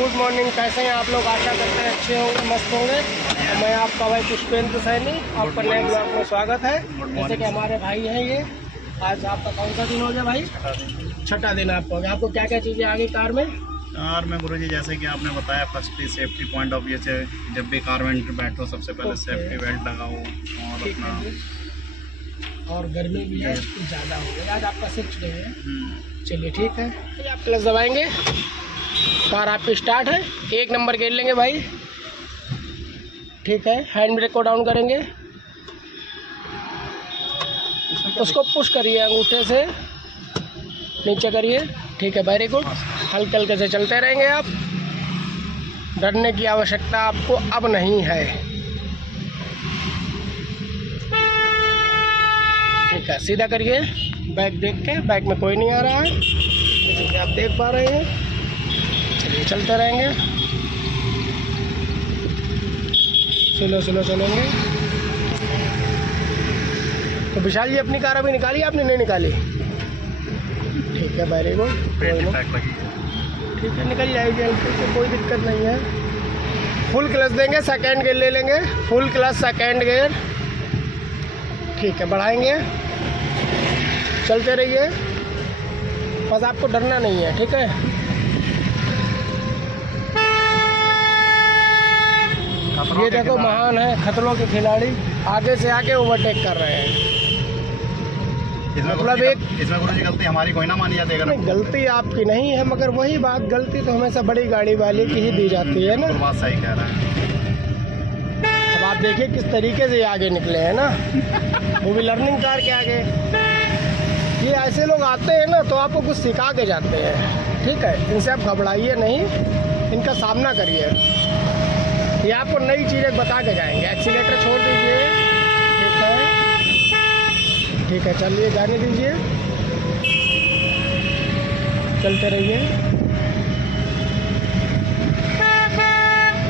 Good morning. कैसे हैं आप लोग? आशा करते हैं अच्छे होंगे, मस्त होंगे। मैं आपका भाई पुष्पेंद्र सैनी, आपका नए ब्लॉग में स्वागत है। जैसे कि हमारे भाई हैं ये, आज आपका कौन सा दिन हो गया भाई? छठा दिन आपको हो गया। आपको क्या क्या चीज़ें आ गई कार में? कार में गुरुजी जैसे कि आपने बताया, firstly safety point of view से जब भी कार में बैठो सबसे पहले सेफ्टी बेल्ट लगाओ और अपना। और गर्मी भी है कुछ ज़्यादा हो गई। आज आपका 6 डे है। चलिए ठीक है, आप प्लस दबाएंगे, कार आपकी स्टार्ट है। 1 नंबर गेयर लेंगे भाई, ठीक है। हैंड ब्रेक को डाउन करेंगे, उसको पुश करिए अंगूठे से नीचे करिए, ठीक है। Very good. हल्के हल्के से चलते रहेंगे आप। डरने की आवश्यकता आपको अब नहीं है, ठीक है। सीधा करिए, बैक देख के। बैक में कोई नहीं आ रहा है, जैसे कि आप देख पा रहे हैं। चलिए चलते रहेंगे, स्लो स्लो चलेंगे। तो विशाल जी अपनी कार अभी निकाली, आपने नहीं निकाली? ठीक है, वेरी गुड। ठीक है, निकल जाएगी हल्की से, कोई दिक्कत नहीं है। फुल क्लच देंगे, सेकेंड गियर ले लेंगे। फुल क्लच सेकेंड गियर, ठीक है। बढ़ाएंगे, चलते रहिए, बस आपको डरना नहीं है, ठीक है। ये देखो महान है, खतरों के खिलाड़ी आगे से आके ओवरटेक कर रहे हैं। मतलब एक इसमें गुरुजी गलती हमारी कोई ना मानी जाती है। नहीं, गलती आपकी नहीं है, मगर वही बात, गलती तो हमेशा बड़ी गाड़ी वाले की ही दी जाती है ना। बात सही कह रहा है। अब आप देखिए किस तरीके से आगे निकले हैं ना, वो भी लर्निंग कार के आगे। ये ऐसे लोग आते हैं ना तो आपको कुछ सिखा के जाते हैं, ठीक है। इनसे आप घबराइए नहीं, इनका सामना करिए। ये आपको नई चीज़ें बता के जाएंगे। एक्सीलेटर छोड़ दीजिए, ठीक है, ठीक है। चलिए जाने दीजिए, चलते रहिए,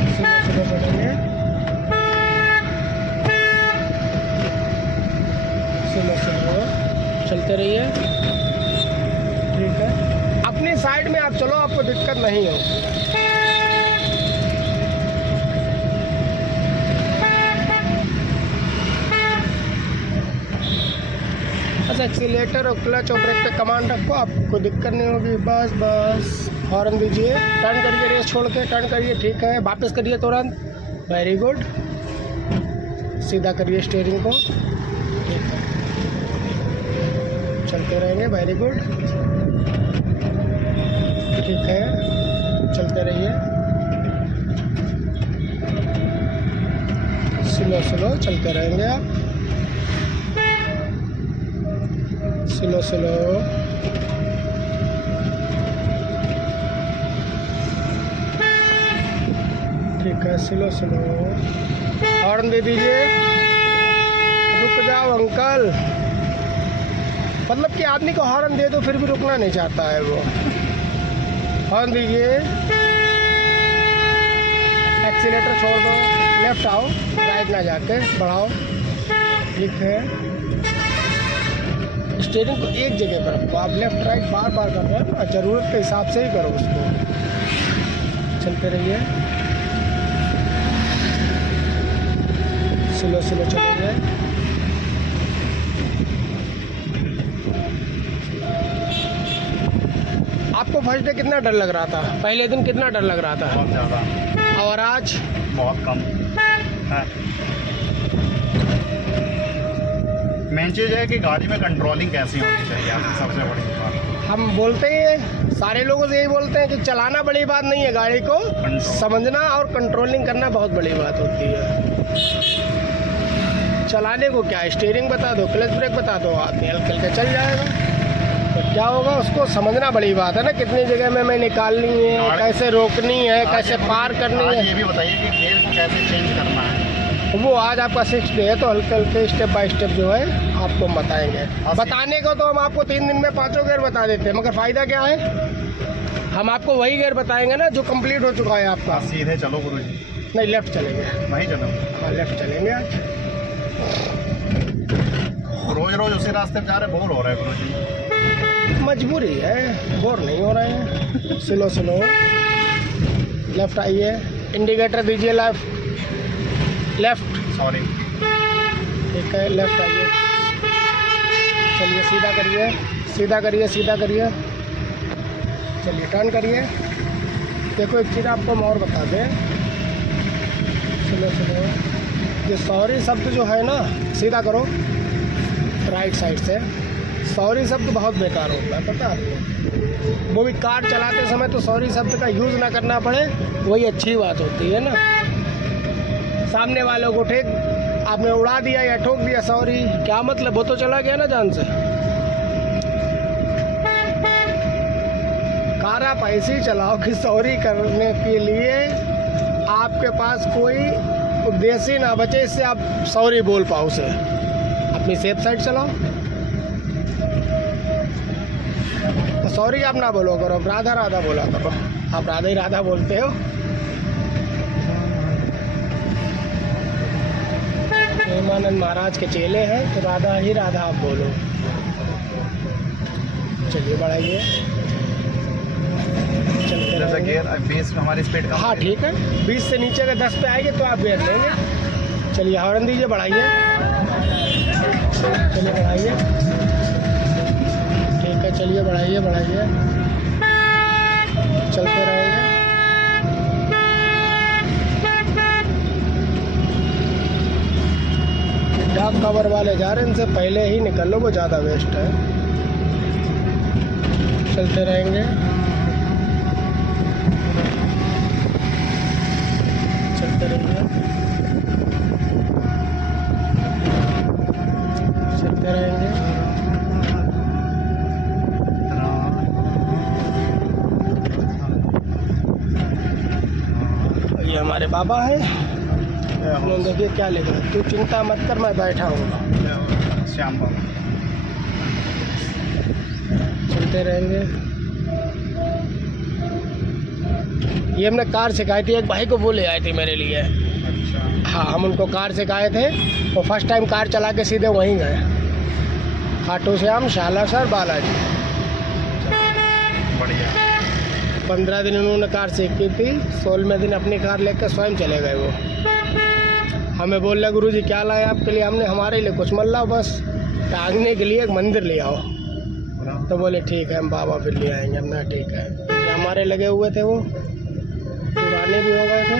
स्लो स्लो चलेंगे, स्लो स्लो चलते रहिए, ठीक है। अपनी साइड में आप चलो, आपको दिक्कत नहीं हो। बस एक्सीलेटर और क्लच और ब्रेक पे कमांड रखो, आपको दिक्कत नहीं होगी। बस बस हॉर्न दीजिए, टर्न करिए, रेस छोड़ के टर्न करिए, ठीक है। वापस करिए तुरंत, वेरी गुड। सीधा करिए स्टीयरिंग को, ठीक है। चलते रहेंगे, वेरी गुड, ठीक है। चलते रहिए, स्लो स्लो चलते रहेंगे आप, स्लो स्लो। ठीक है, स्लो स्लो हॉर्न दे दीजिए। रुक जाओ अंकल, मतलब कि आदमी को हॉर्न दे दो फिर भी रुकना नहीं चाहता है वो। हॉर्न दीजिए, एक्सीलेटर छोड़ दो, लेफ्ट आओ, राइट ना जाके बढ़ाओ, ठीक है। स्टीयरिंग को एक जगह पर रखो। आप लेफ्ट राइट बार बार कर रहे हैं ना, ज़रूरत के हिसाब से ही करो उसको। चलते रहिए, स्लो स्लो चलेंगे, आपको फर्स्ट डे कितना डर लग रहा था? पहले दिन कितना डर लग रहा था? बहुत ज़्यादा। और आज? बहुत कम है। मेन चीज़ है कि गाड़ी में कंट्रोलिंग कैसी होनी चाहिए, आपकी सबसे बड़ी बात। हम बोलते हैं, सारे लोगों से यही बोलते हैं कि चलाना बड़ी बात नहीं है, गाड़ी को समझना और कंट्रोलिंग करना बहुत बड़ी बात होती है। चलाने को क्या है, स्टीयरिंग बता दो, क्लच ब्रेक बता दो, आदमी हल्के हल्के चल जाएगा। तो क्या होगा, उसको समझना बड़ी बात है ना, कितनी जगह में मैं निकालनी है, कैसे रोकनी है, कैसे पार करनी है। ये भी बताइए कि गियर कैसे चेंज करना है। वो आज आपका 6 डे है, तो हल्के हल्के स्टेप बाय स्टेप जो है आपको बताएंगे। बताने को तो हम आपको 3 दिन में 5 गियर बता देते हैं, मगर फ़ायदा क्या है, हम आपको वही गियर बताएंगे ना जो कंप्लीट हो चुका है आपका। सीधे चलो गुरुजी। नहीं, लेफ्ट चलेंगे। वहीं चलो। हाँ, लेफ्ट चलेंगे आज। रोज रोज उसी रास्ते पे जा रहे, बोर हो रहे हैं गुरुजी। मजबूरी है, बोर नहीं हो रहे हैं। स्लो स्लो लेफ्ट आइए, इंडिकेटर दीजिए लेफ्ट, सॉरी। ठीक है, लेफ्ट आइए, चलिए सीधा करिए, सीधा करिए, सीधा करिए, चलिए टर्न करिए। देखो एक चीज़ आपको मैं और बता दें, सुनो, ये सॉरी शब्द जो है ना, सीधा करो राइट साइड से, सॉरी शब्द बहुत बेकार होता है, पता है आपको। वो भी कार चलाते समय तो सॉरी शब्द का यूज़ ना करना पड़े, वही अच्छी बात होती है ना। सामने वालों को ठीक आपने उड़ा दिया या ठोक दिया, सॉरी, क्या मतलब, वो तो चला गया ना जान से। कार आप ऐसे ही चलाओ कि सॉरी करने के लिए आपके पास कोई उद्देश्य ना बचे, इससे आप सॉरी बोल पाओ उसे। अपनी सेफ साइड चलाओ, तो सॉरी आप ना बोलो करो, राधा राधा बोला करो। आप राधा ही राधा बोलते हो। प्रेमानंद महाराज के चेले हैं तो राधा ही राधा आप बोलो। चलिए बढ़ाइए, चलते जैसे गियर 20 हमारी स्पीड का। हाँ ठीक है, 20 से नीचे का 10 पे आएंगे तो आप गियर लेंगे। चलिए हॉर्न दीजिए, बढ़ाइए, चलिए बढ़ाइए, ठीक है, चलिए बढ़ाइए, चलते रहेंगे। डाक कवर वाले जा रहे हैं, इनसे पहले ही निकल लो, वो ज़्यादा वेस्ट है। चलते रहेंगे, चलते रहेंगे, चलते रहेंगे। ये हमारे बाबा है, उन्होंने देखिए क्या लिखा है, तू चिंता मत कर मैं बैठा हूँ। श्याम बाबा। चलते रहेंगे। ये हमने कार सिखाई थी, एक भाई को वो ले आए थे मेरे लिए। अच्छा। हाँ, हम उनको कार सिखाए थे, वो फर्स्ट टाइम कार चला के सीधे वहीं गए, खाटू श्याम, शालासर, बालाजी। बढ़िया। 15 दिन उन्होंने कार सीखी थी, 16वें दिन अपनी कार लेकर स्वयं चले गए वो। हमें बोल रहे गुरुजी क्या लाए आपके लिए, हमने हमारे लिए कुछ मत लाओ, बस टांगने के लिए एक मंदिर ले आओ। तो बोले ठीक है, हम बाबा फिर ले आएंगे। हमने ठीक है, ये हमारे लगे हुए थे, वो पुराने भी हो गए थे।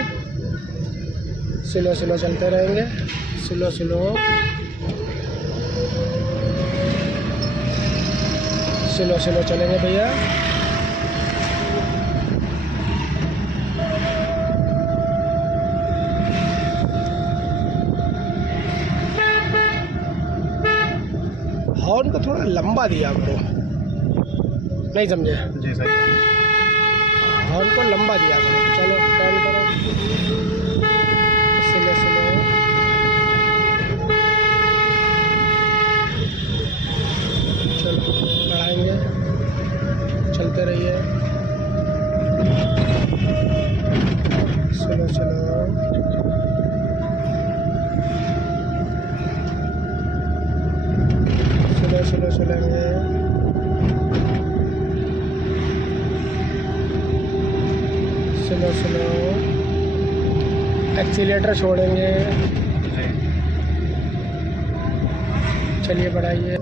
स्लो स्लो चलते रहेंगे, स्लो स्लो, स्लो स्लो चलेंगे भैया। हॉर्न को थोड़ा लंबा दिया करो, नहीं समझे? जी सही है। हॉर्न को लंबा दिया करो। चलो टर्न करो, स्लो स्लो, चलो बढ़ाएंगे, चलते रहिए, स्लो स्लो, स्लो स्लो चलेंगे, स्लो स्लो, एक्सीलेटर छोड़ेंगे, चलिए बढ़ाइए,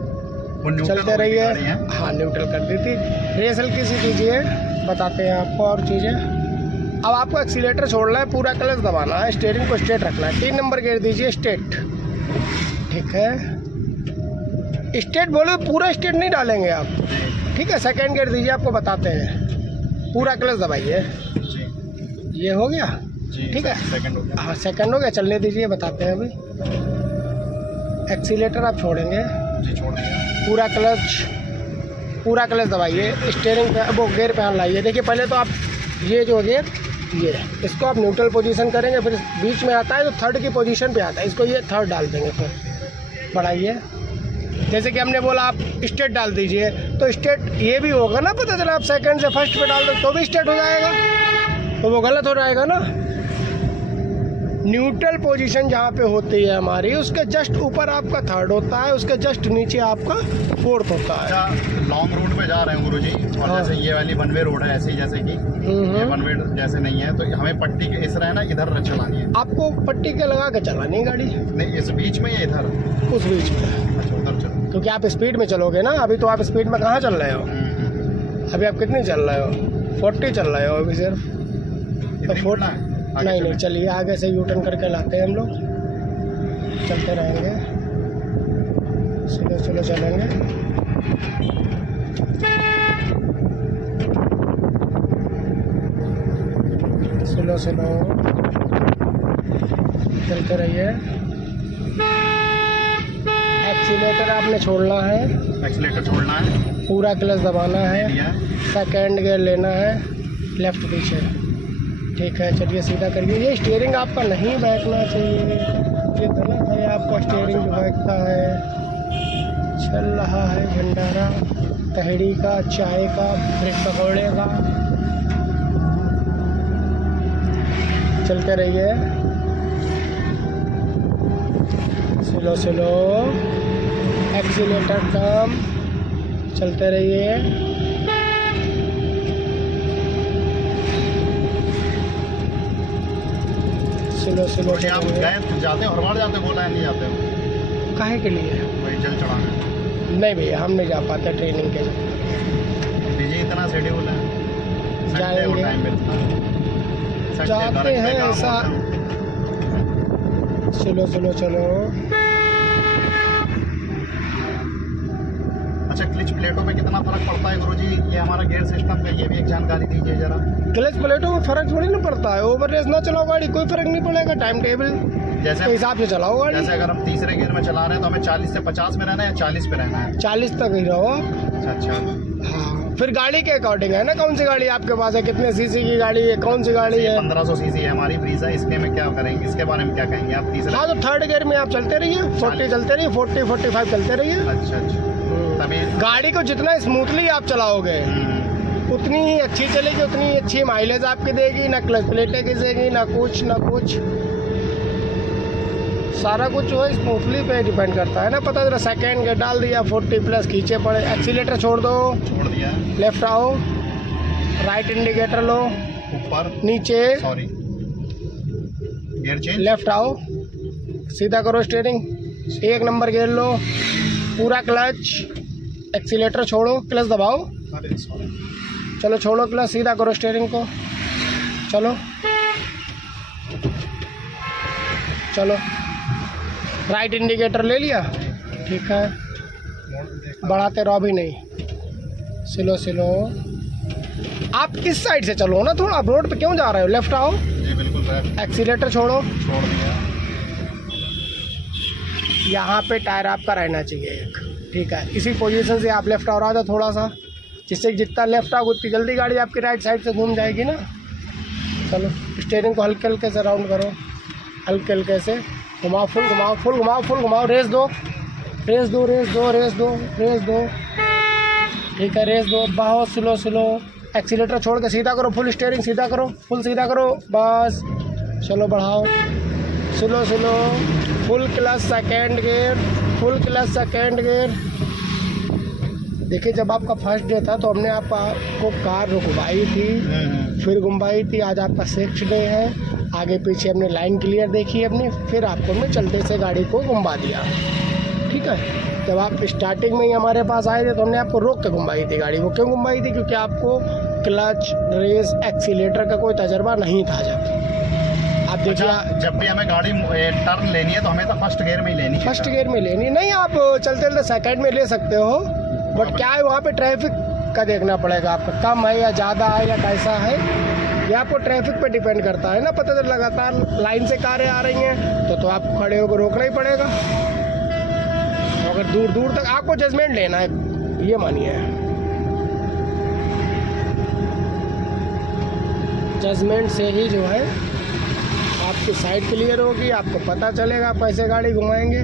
चलते रहिए। हाँ न्यूट्रल कर दी थी, रेस हल्की सी कीजिए, बताते हैं आपको और चीज़ें। अब आपको एक्सीलेटर छोड़ना है, पूरा क्लच दबाना है, स्टीयरिंग को स्ट्रेट रखना है। 3 नंबर गियर दीजिए, स्ट्रेट, ठीक है। स्ट्रेट बोले तो पूरा स्ट्रेट नहीं डालेंगे आप, ठीक है। सेकंड गियर दीजिए, आपको बताते हैं, पूरा क्लच दबाइए, ये हो गया, ठीक है। सेकंड हो गया। हाँ सेकंड हो गया, चलने दीजिए, बताते हैं अभी। एक्सीलेटर आप छोड़ेंगे, जी छोड़ दिया। पूरा क्लच दबाइए, स्टीयरिंग पे वो गियर पे हाथ लाइए। देखिए पहले तो आप ये जो गियर, ये इसको आप न्यूट्रल पोजीशन करेंगे, फिर बीच में आता है तो थर्ड की पोजीशन पे आता है, इसको ये थर्ड डाल देंगे। फिर बढ़ाइए, जैसे कि हमने बोला आप स्टेट डाल दीजिए, तो स्टेट ये भी होगा ना, पता चला आप सेकंड से फर्स्ट पे डाल दो तो भी स्टेट हो जाएगा, तो वो गलत हो जाएगा ना। न्यूट्रल पोजीशन जहाँ पे होती है हमारी, उसके जस्ट ऊपर आपका थर्ड होता है, उसके जस्ट नीचे आपका फोर्थ होता है। अच्छा, लॉन्ग रूट पे जा रहे हैं गुरुजी, और हाँ। जैसे ये वाली वन वे रोड है ऐसी, जैसे कि ये वन वे जैसे नहीं है, तो हमें पट्टी के इस रहे ना इधर चलानी है। आपको पट्टी के लगा के चलानी है गाड़ी, नहीं इस बीच में या इधर? उस बीच में, अच्छा उधर चलो। क्योंकि आप स्पीड में चलोगे ना। अभी तो आप स्पीड में कहाँ चल रहे हो? अभी आप कितनी चल रहे हो? 40 चल रहे हो अभी सिर्फ। तो 40 नहीं, चलिए आगे से यू टर्न करके लाते हैं हम लोग, चलते रहेंगे, स्लो चलेंगे। स्लो चलते रहिए। एक्सीलेटर आपने छोड़ना है, एक्सीलेटर छोड़ना है, पूरा क्लच दबाना है, सेकेंड गियर लेना है, लेफ्ट पीछे। ठीक है, चलिए सीधा करिए। ये स्टीयरिंग आपका नहीं बैठना चाहिए, ये गलत है, आपका स्टीयरिंग जो बैठता है। चल रहा है भंडारा तहड़ी का, चाय का, ब्रेड पकौड़े का। चलते रहिए, स्लो एक्सीलेटर कम, चलते रहिए। स्लो आप गए जाते हो, हर बार जाते हो, बोला है नहीं जाते हो? काहे के लिए? भाई जल चढ़ाना। नहीं भैया, हम नहीं जा पाते ट्रेनिंग के लिए। डीजे इतना शेड्यूल है, संडे को जाएंगे। टाइम मिलता है, जाते हैं ऐसा। स्लो चलो। अच्छा, क्लच प्लेटों पे कितना फर्क पड़ता है गुरुजी? ये हमारा गियर सिस्टम का, ये भी एक जानकारी दीजिए जरा। क्लच प्लेटों में फर्क थोड़ी ना पड़ता है, ओवर रेस ना चलाओ गाड़ी, कोई फर्क नहीं पड़ेगा। टाइम टेबल जैसे के हिसाब से चलाओ गाड़ी। जैसे अगर हम तीसरे गियर में चला रहे हैं तो हमें 40 से 50 में रहना है या 40 पे रहना है? 40 तक ही रहो। अच्छा। हाँ, फिर गाड़ी के अकॉर्डिंग है ना, कौन सी गाड़ी आपके पास है, कितने सीसी की गाड़ी है, कौन सी गाड़ी है। 1500 सीसी है हमारी ब्रीजा, इसके में क्या करेंगे, इसके बारे में क्या कहेंगे आप? तीसरा, हाँ, तो थर्ड गियर में आप चलते रहिए, 40 चलते रहिए, 40-45 चलते रहिए। अच्छा तभी गाड़ी को जितना स्मूथली आप चलाओगे उतनी ही अच्छी चलेगी, उतनी ही अच्छी माइलेज आपकी देगी। ना क्लच प्लेटें घिसेगी, ना कुछ। सारा कुछ जो है स्मूथली पे डिपेंड करता है ना। पता चला सेकेंड गियर डाल दिया, 40+ खींचे पड़े, एक्सीलेटर छोड़ दो, छोड़ दिया, लेफ्ट आओ, राइट इंडिकेटर लो, ऊपर नीचे, सॉरी गियर चेंज, लेफ्ट आओ, सीधा करो स्टीयरिंग, 1 नंबर गियर लो, पूरा क्लच, एक्सीलेटर छोड़ो, क्लच दबाओ, अरे सॉरी, चलो छोड़ो क्लच, सीधा करो स्टीयरिंग को, चलो राइट इंडिकेटर ले लिया, ठीक है, बढ़ाते रहो, अभी नहीं, स्लो। आप इस साइड से चलो ना थोड़ा, आप रोड पे क्यों जा रहे हो, लेफ्ट आओ, जी बिल्कुल सर, एक्सीलेटर छोड़ो, छोड़ दिया। यहाँ पे टायर आपका रहना चाहिए एक, ठीक है। इसी पोजीशन से आप लेफ्ट और आ जाओ थोड़ा सा, जिससे जितना लेफ्ट आओगे उतनी जल्दी गाड़ी आपकी राइट साइड से घूम जाएगी ना। चलो स्टीयरिंग को हल्के हल्के से राउंड करो, हल्के से घुमाओ, फुल घुमाओ, रेस दो, ठीक है, रेस दो, बहुत स्लो। एक्सीलेटर छोड़ के सीधा करो, फुल स्टीयरिंग सीधा करो, सीधा करो, बस। चलो बढ़ाओ, slow, full clutch second gear, देखिए जब आपका फर्स्ट डे था तो हमने आपको कार रुकवाई थी, फिर घुमाई थी। आज आपका 6th डे है, आगे पीछे हमने लाइन क्लियर देखी अपनी, फिर आपको हमने चलते से गाड़ी को घुमा दिया, ठीक है। जब आप स्टार्टिंग में ही हमारे पास आए थे तो हमने आपको रोक के घुमाई थी गाड़ी। वो क्यों घुमाई थी? क्योंकि आपको क्लच, रेस, एक्सीलेटर का कोई तजर्बा नहीं था। जब आप देखिए, अच्छा, जब भी हमें गाड़ी टर्न लेनी है तो हमें तो फर्स्ट गियर में ही लेनी है। फर्स्ट गियर में लेनी नहीं, आप चलते सेकंड में ले सकते हो, बट क्या है वहाँ पे ट्रैफिक का देखना पड़ेगा आपको, कम है या ज़्यादा है या कैसा है, ये आपको ट्रैफिक पे डिपेंड करता है ना। पता चल लगातार लाइन से कारें आ रही हैं तो आपको खड़े होकर रोकना ही पड़ेगा। अगर दूर तक आपको जजमेंट लेना है, ये मानिए, जजमेंट से ही जो है आपकी साइड क्लियर होगी, आपको पता चलेगा आप कैसे गाड़ी घुमाएंगे।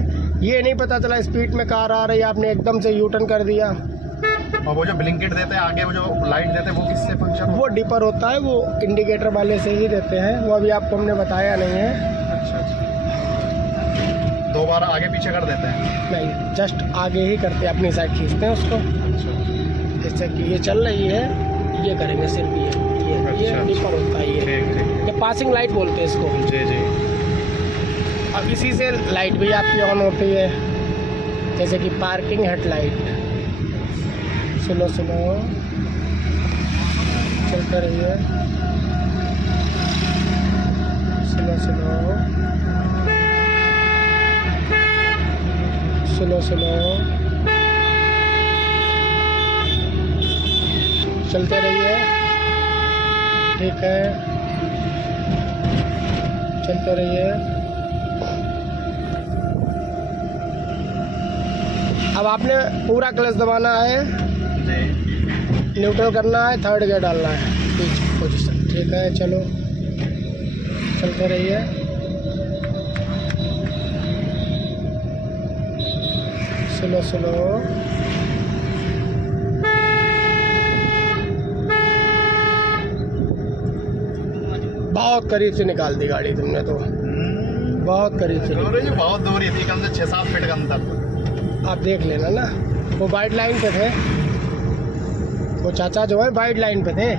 ये नहीं पता चला स्पीड में कार आ रही है, आपने एकदम से यू टर्न कर दिया। और वो जो ब्लिंकेट देते हैं आगे, वो जो लाइट देते हैं, वो किससे फंक्शन? वो डिपर होता है, वो इंडिकेटर वाले से ही देते हैं, वो अभी आपको हमने बताया नहीं है। अच्छा अच्छा, 2 बार आगे पीछे कर देते हैं? नहीं, जस्ट आगे ही करते हैं, अपनी साइड खींचते हैं उसको। अच्छा जैसे कि ये चल रही है, ये करेंगे सिर्फ ये अच्छा, डिपर होता है ये। ठीक ठीक, ये पासिंग लाइट बोलते हैं इसको। जी जी। अब इसी से लाइट भी आपकी ऑन होती है, जैसे कि पार्किंग हेडलाइट। स्लो स्लो चलते रहिए, स्लो स्लो स्लो स्लो चलते रहिए, ठीक है, चलते रहिए। अब आपने पूरा क्लच दबाना है, जी न्यूट्रल करना है, थर्ड गियर डालना है, बीच पोजीशन, ठीक है। चलो चलते रहिए, स्लो स्लो बहुत करीब से निकाल दी गाड़ी तुमने तो, बहुत करीब से। दूर है, बहुत दूर ही थी, कम से 6-7 फीट का अंतर। आप देख लेना ना, वो वाइट लाइन पे थे, वो चाचा जो है वाइट लाइन पे थे।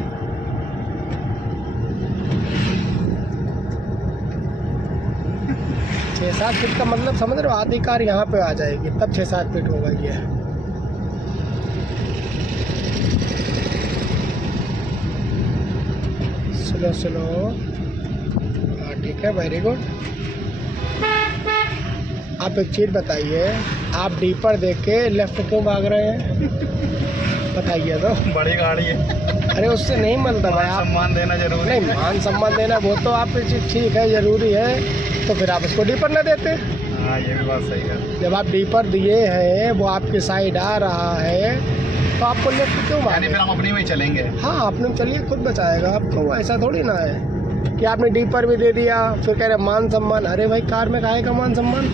6-7 फीट का मतलब समझ रहे हो, आधी कार यहाँ पे आ जाएगी, तब 6-7 फीट होगा ये। स्लो स्लो, हाँ ठीक है, वेरी गुड। आप एक चीज़ बताइए, आप डीपर देख के लेफ्ट क्यों भाग रहे हैं? बताइए तो। बड़ी गाड़ी है, अरे उससे नहीं मिलता भाई, आप सम्मान देना जरूरी नहीं, है। मान सम्मान देना वो तो आपकी चीज़ ठीक है, ज़रूरी है, तो फिर आप उसको डीपर ना देते। हाँ ये भी बात सही है। जब आप डीपर दिए हैं, वो आपकी साइड आ रहा है, तो आपको लेफ्ट क्यों यानी भागे? फिर हम अपनी में ही चलेंगे। हाँ, अपने चलिए, खुद बचाएगा आपको, ऐसा थोड़ी ना है कि आपने डीपर भी दे दिया फिर कह रहे मान सम्मान। अरे भाई, कार में काहे का मान सम्मान?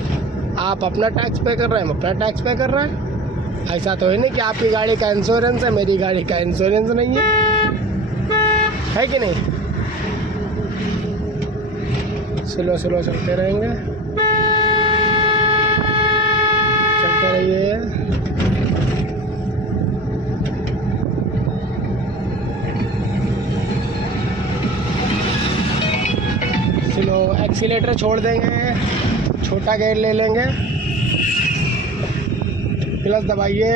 आप अपना टैक्स पे कर रहे हैं, हम अपना टैक्स पे कर रहे हैं। ऐसा तो है नहीं कि आपकी गाड़ी का इंश्योरेंस है, मेरी गाड़ी का इंश्योरेंस नहीं है कि नहीं? स्लो स्लो चलते रहेंगे, चलते रहिए, स्लो। एक्सीलेटर छोड़ देंगे, छोटा गेयर ले लेंगे, क्लच दबाइए,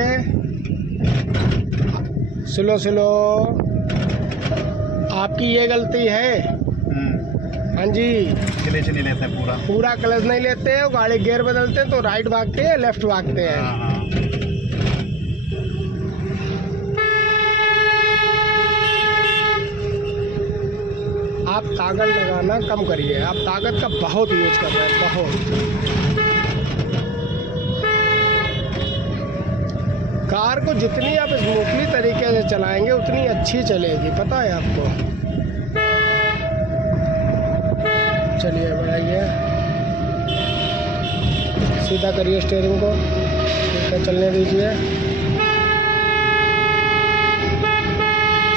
स्लो स्लो। आपकी ये गलती है, हाँ जी, क्लच नहीं लेते पूरा। पूरा क्लच नहीं लेते हैं, गाड़ी गियर बदलते हैं तो राइट भागते हैं, लेफ्ट भागते हैं। हाँ, आप ताकत लगाना कम करिए, आप ताकत का बहुत यूज कर रहे हैं, बहुत। कार को जितनी आप स्मूथली तरीके से चलाएंगे उतनी अच्छी चलेगी, पता है आपको। चलिए बढ़ाइए, सीधा करिए स्टीयरिंग को, ठीक है, चलने दीजिए,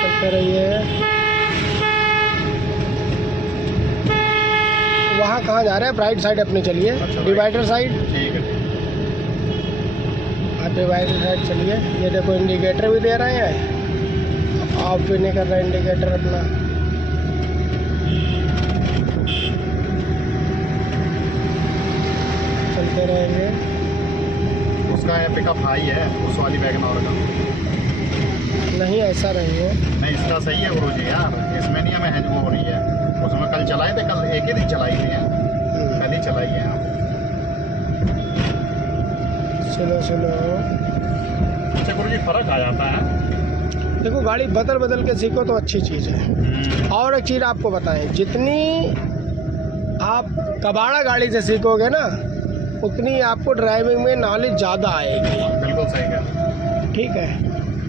चलते रहिए। वहाँ कहाँ जा रहे हैं? राइट साइड अपनी चलिए, अच्छा, डिवाइडर साइड। ठीक है। आप डिवाइडर साइड चलिए। ये देखो इंडिकेटर भी दे रहे हैं, ऑफ भी नहीं कर रहे इंडिकेटर अपना। चलते रहेंगे। उसका पिकअप हाई है उस वाली वैगनआर का। नहीं, ऐसा नहीं है। नहीं, इसका सही है गुरुजी यार, इसमें नहीं हमें हैंज वो हो रही है। उसमें कल चलाए थे, कल एक ही दिन चलाई थी, कल ही चलाई है। सुनो सुनो, अच्छा गुरुजी, फर्क आ जाता है। देखो गाड़ी बदल बदल के सीखो तो अच्छी चीज़ है। और एक चीज़ आपको बताएं, जितनी आप कबाड़ा गाड़ी से सीखोगे ना, उतनी आपको ड्राइविंग में नॉलेज ज़्यादा आएगी। बिल्कुल सही है। ठीक है,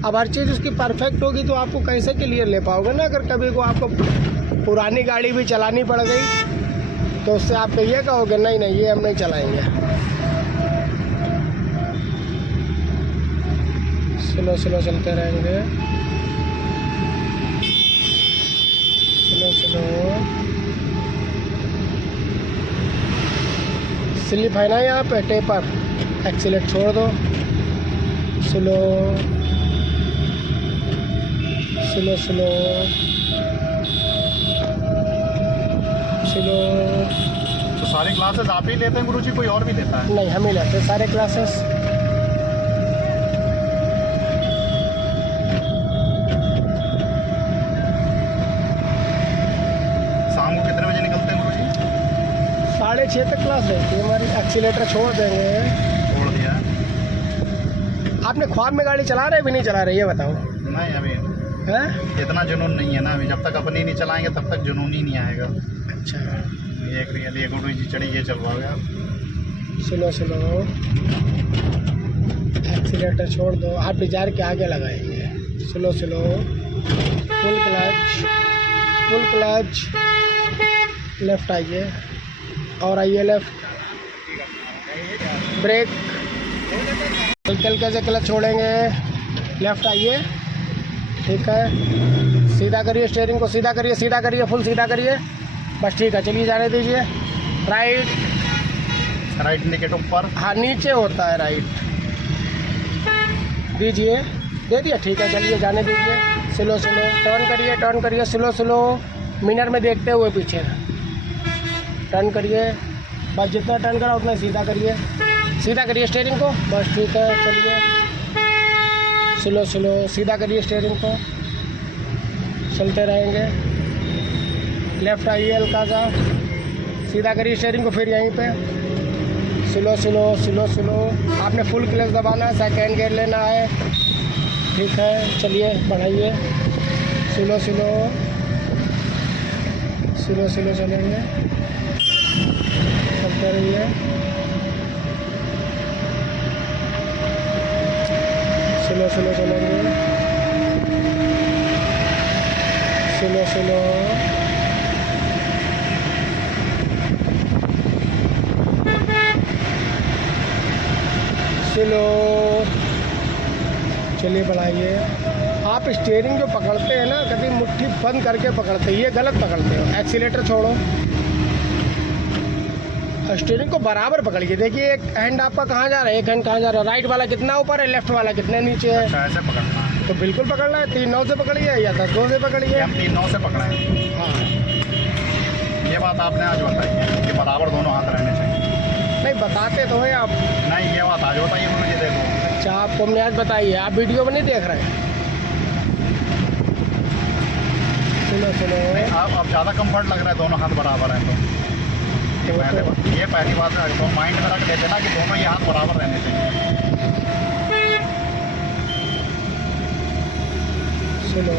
अब हर चीज़ उसकी परफेक्ट होगी तो आपको कैसे क्लियर ले पाओगे ना। अगर कभी को आपको पुरानी गाड़ी भी चलानी पड़ गई तो उससे आप ये कहोगे नहीं नहीं, ये हम नहीं चलाएंगे। स्लो स्लो चलते रहेंगे, स्लो स्लो। स्लिप है ना यहाँ पे टेपर, एक्सीलेट छोड़ दो, स्लो स्लो स्लो स्लो। तो सारे क्लासेस आप ही लेते हैं गुरुजी, कोई और भी लेता है? नहीं, हम ही लेते हैं सारे क्लासेस। शाम को कितने बजे निकलते हैं गुरुजी? 6:30 तक क्लास रहती है हमारी। एक्सीलेटर छोड़ देंगे। छोड़ दिया है? आपने ख्वाब में गाड़ी चला रहे भी नहीं चला रहे, ये बताओ। नहीं, अभी हैं? इतना जुनून नहीं है ना, अभी जब तक अपनी नहीं चलाएंगे तब तक जुनून ही नहीं आएगा। अच्छा, एक रियल ये गुरुजी चढ़ी ये चलवाओगे आप? स्लो स्लो, एक्सीलेटर छोड़ दो, आप डिजायर के आगे लगाएंगे। Slow slow, full clutch, left आइए और आइए लेफ्ट, ब्रेक, हल्के से क्लच छोड़ेंगे, लेफ्ट आइए, ठीक है, सीधा करिए स्टीयरिंग को, सीधा करिए, फुल सीधा करिए, बस ठीक है, चलिए जाने दीजिए। राइट इंडिकेटर ऊपर, हाँ नीचे होता है राइट, दीजिए, दे दिया, ठीक है, चलिए जाने दीजिए। स्लो टर्न करिए, स्लो मिनर में देखते हुए पीछे टर्न करिए, बस जितना टर्न करा उतना सीधा करिए स्टीयरिंग को, बस ठीक है, चलिए स्लो सीधा करिए स्टीयरिंग को, चलते रहेंगे। लेफ्ट आइए, हल्का सा सीधा करिए स्टीयरिंग को, फिर यहीं पे स्लो आपने फुल क्लच दबाना है, सेकेंड गियर लेना है, ठीक है, चलिए बढ़ाइए, स्लो चलेंगे, चलते रहिए, स्लो चलेंगे, स्लो चलिए बढ़ाइए। आप स्टीयरिंग जो पकड़ते हैं ना, कभी मुट्ठी बंद करके पकड़ते हैं, ये गलत पकड़ते हो। एक्सीलेटर छोड़ो, स्टीयरिंग को बराबर पकड़िए। देखिए एक हैंड आपका कहाँ जा रहा है, एक हैंड कहाँ जा रहा है, राइट वाला कितना ऊपर है, लेफ्ट वाला कितना नीचे है, ऐसे पकड़ना है। तो बिल्कुल पकड़ना है। 3-9 से पकड़िए या 10-2 से पकड़िए। हम 3-9 से पकड़े हैं। हाँ, ये बात आपने आज बताई है कि बराबर दोनों हाथ रहने चाहिए। नहीं बताते तो है आप। नहीं, ये बात आज बताइए मुझे, देखो। अच्छा, आपको हमने आज बताइए, आप वीडियो में नहीं देख रहे हैं। चलो नहीं, आप ज़्यादा कंफर्ट लग रहा है, दोनों हाथ बराबर हैं तो ये पहली बात है, तो माइंड में रख लेते ना कि दोनों ये हाथ बराबर रहने चाहिए। स्लो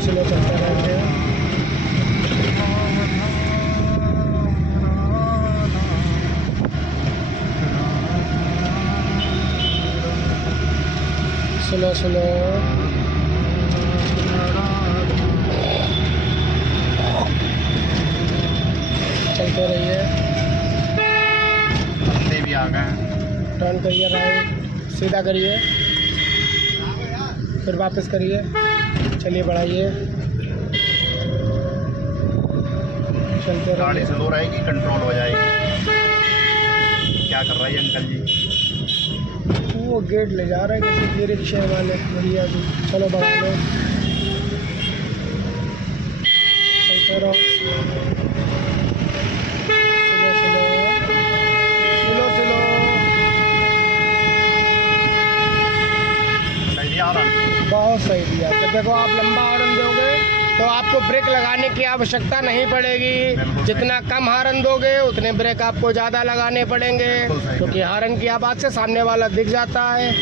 चलते रहेंगे। स्लो चलते रहिए। बंदे भी आ गए हैं। टर्न करिए राइट, सीधा करिए, फिर वापस करिए, चलिए बढ़ाइए, चलते गाड़ी रहिए। स्लो रहेगी, कंट्रोल हो जाएगी। क्या कर रही है अंकल जी? वो गेट ले जा रहे हैं किसी रिक्शे वाले भैया जी। चलो बढ़ा लो, चलते रहो, स्लो सही दिया हॉर्न? बहुत सही दिया। तो देखो, आप लंबा हॉर्न दोगे तो आपको ब्रेक लगाने की आवश्यकता नहीं पड़ेगी। जितना कम हॉर्न दोगे उतने ब्रेक आपको ज़्यादा लगाने पड़ेंगे, क्योंकि हॉर्न की आवाज़ से सामने वाला दिख जाता है,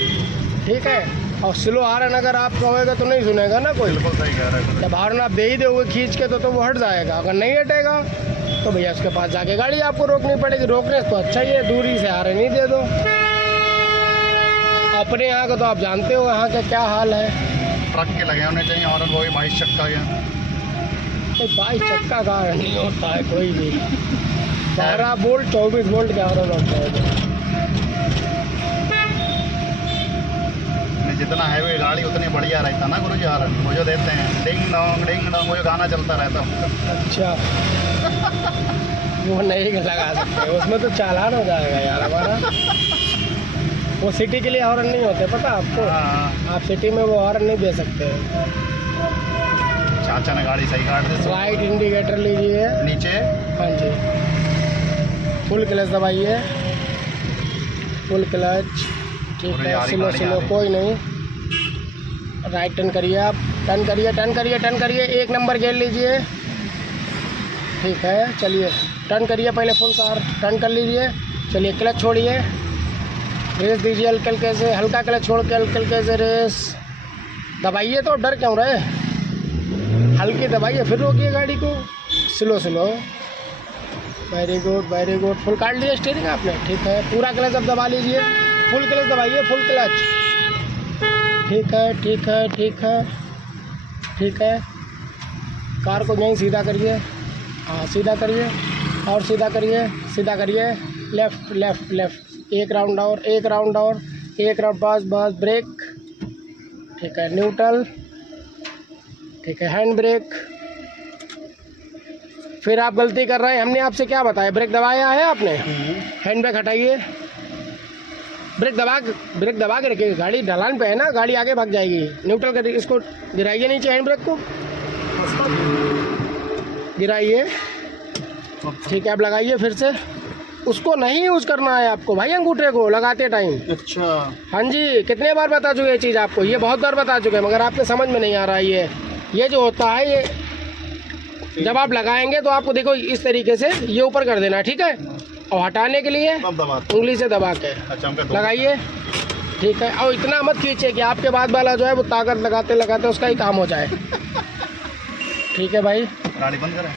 ठीक है। और स्लो हॉर्न अगर आप कहोगे तो नहीं सुनेगा ना कोई। बिल्कुल सही कह रहे हैं। जब हॉर्न आप दे ही दोगे खींच के तो वो हट जाएगा। अगर नहीं हटेगा तो भैया उसके पास जाके गाड़ी आपको रोकनी पड़ेगी। रोकने तो अच्छा ही है, दूरी से हॉर्न ही दे दो। अपने यहाँ का तो आप जानते हो यहाँ का क्या हाल है। ट्रक के लगे होने चाहिए हॉर्न, वो भी 22 चक्का के। नहीं 22 चक्का का नहीं होता है कोई भी। 12 वोल्ट 24 वोल्ट का हॉर्न होता है। जितना हैवी गाड़ी उतनी बढ़िया रहता ना गुरुजी हॉर्न, वो जो देते हैं डिंग डोंग वो जो गाना चलता रहता है। अच्छा वो नहीं लगा सकते, उसमें तो चालान हो जाएगा यार हमारा। वो सिटी के लिए हॉर्न नहीं होते, पता आपको? हाँ, आप सिटी में वो हॉर्न नहीं दे सकते। चाचा ने गाड़ी सही काट दी। राइट इंडिकेटर लीजिए नीचे। हाँ जी, फुल क्लच दबाइए, फुल क्लच। ठीक अरे है, यार, स्लो गाड़ी आ स्लो रही। कोई नहीं। राइट टर्न करिए आप, टर्न करिए टर्न करिए टर्न करिए, 1 नंबर गियर लीजिए। ठीक है चलिए, टर्न करिए पहले फुल कार, टर्न कर लीजिए। चलिए क्लच छोड़िए, रेस दीजिए हल्के हल्के से, हल्का क्लच छोड़ के हल्के हल्के से रेस दबाइए। तो डर क्यों रहे, हल्की दबाइए, फिर रोकिए गाड़ी को, slow slow. Very good. Full काट लिया स्टीयरिंग आपने? ठीक है, पूरा क्लच अब दबा लीजिए, फुल क्लच दबाइए, फुल क्लच। ठीक है ठीक है ठीक है ठीक है। कार को यहीं सीधा करिए, हाँ सीधा करिए और सीधा करिए, सीधा करिए, लेफ़्ट लेफ़्ट लेफ़्ट। 1 राउंड और, 1 राउंड और, 1 राउंड, बस बस, ब्रेक। ठीक है, न्यूट्रल। ठीक है, हैंड ब्रेक। फिर आप गलती कर रहे हैं, हमने आपसे क्या बताया? ब्रेक दबाया है आपने? हैंड ब्रेक हटाइए, ब्रेक दबा के रखिए। गाड़ी ढलान पे है ना, गाड़ी आगे भाग जाएगी। न्यूट्रल कर, इसको गिराइए नीचे, हैंड ब्रेक को गिराइए। ठीक है, अब लगाइए फिर से। उसको नहीं यूज़ करना है आपको भाई, अंगूठे को लगाते टाइम। अच्छा। हाँ जी, कितने बार बता चुके ये चीज़ आपको, ये बहुत बार बता चुके हैं, मगर आपके समझ में नहीं आ रहा है। ये जो होता है, ये जब आप लगाएंगे तो आपको देखो इस तरीके से ये ऊपर कर देना, ठीक है, और हटाने के लिए उंगली से दबा के लगाइए। ठीक है, और इतना मत खींचे कि आपके बाद वाला जो है वो ताकत लगाते लगाते उसका ही काम हो जाए। ठीक है भाई, गाड़ी बंद करें।